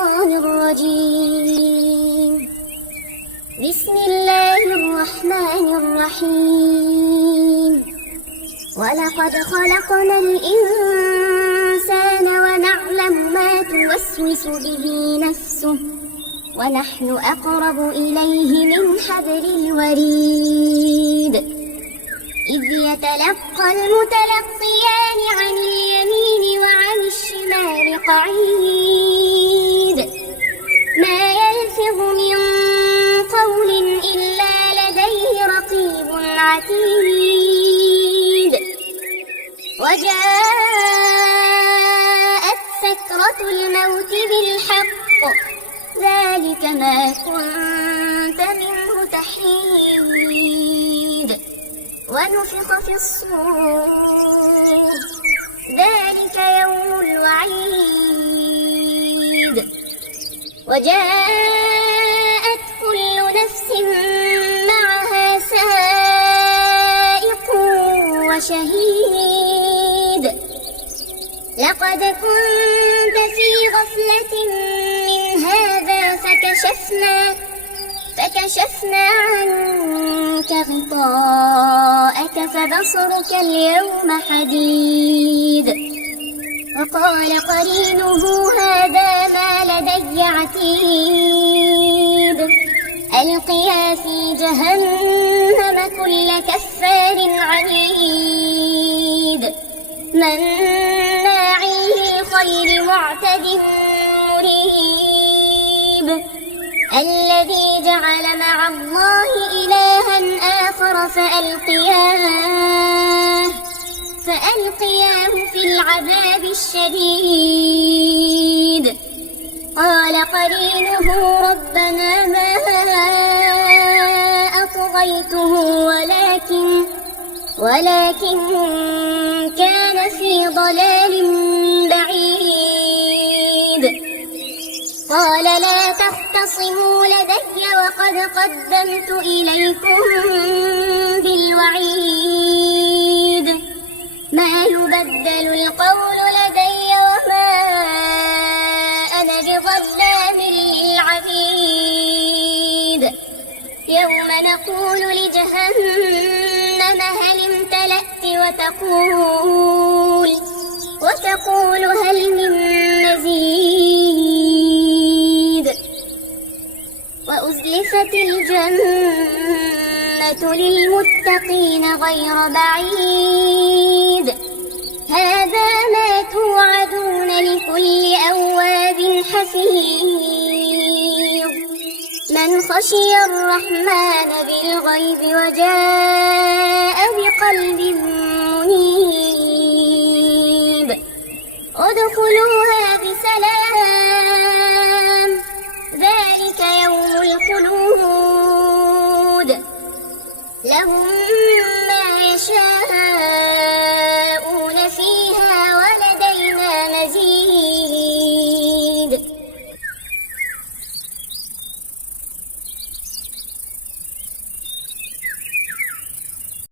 الشيطان الرجيم. بسم الله الرحمن الرحيم. ولقد خلقنا الإنسان ونعلم ما توسوس به نفسه ونحن أقرب إليه من حبل الوريد. إذ يتلقى المتلقيان عن اليمين وعن الشمال قعيد ما يلفظ من قول إلا لديه رقيب عتيد. وجاءت سكرة الموت بالحق ذلك ما كنت منه تحيد. ونفخ في الصور ذلك يوم الوعيد. وجاءت كل نفس معها سائق وشهيد. لقد كنت في غفلة من هذا فكشفنا عنك غطاءك فبصرك اليوم حديد. وقال قرينه هذا ما لدي عتيد. ألقيا في جهنم كل كفار عنيد مناع للخير معتد مريب. الذي جعل مع الله إلها آخر فألقياه في العذاب الشديد. قال قرينه ربنا ما أطغيته ولكن كان في ضلال بعيد. قال لا تختصموا لدي وقد قدمت إليكم بالوعيد. ما يبدل القول لدي وما أنا بظلام للعبيد. يوم نقول لجهنم هل امتلأت وتقول هل من مزيد. وأزلفت الجنة للمتقين غير بعيد. هذا ما توعدون لكل أواب حفيظ. من خشي الرحمن بالغيب وجاء بقلب منيب. ادخلوها بسلام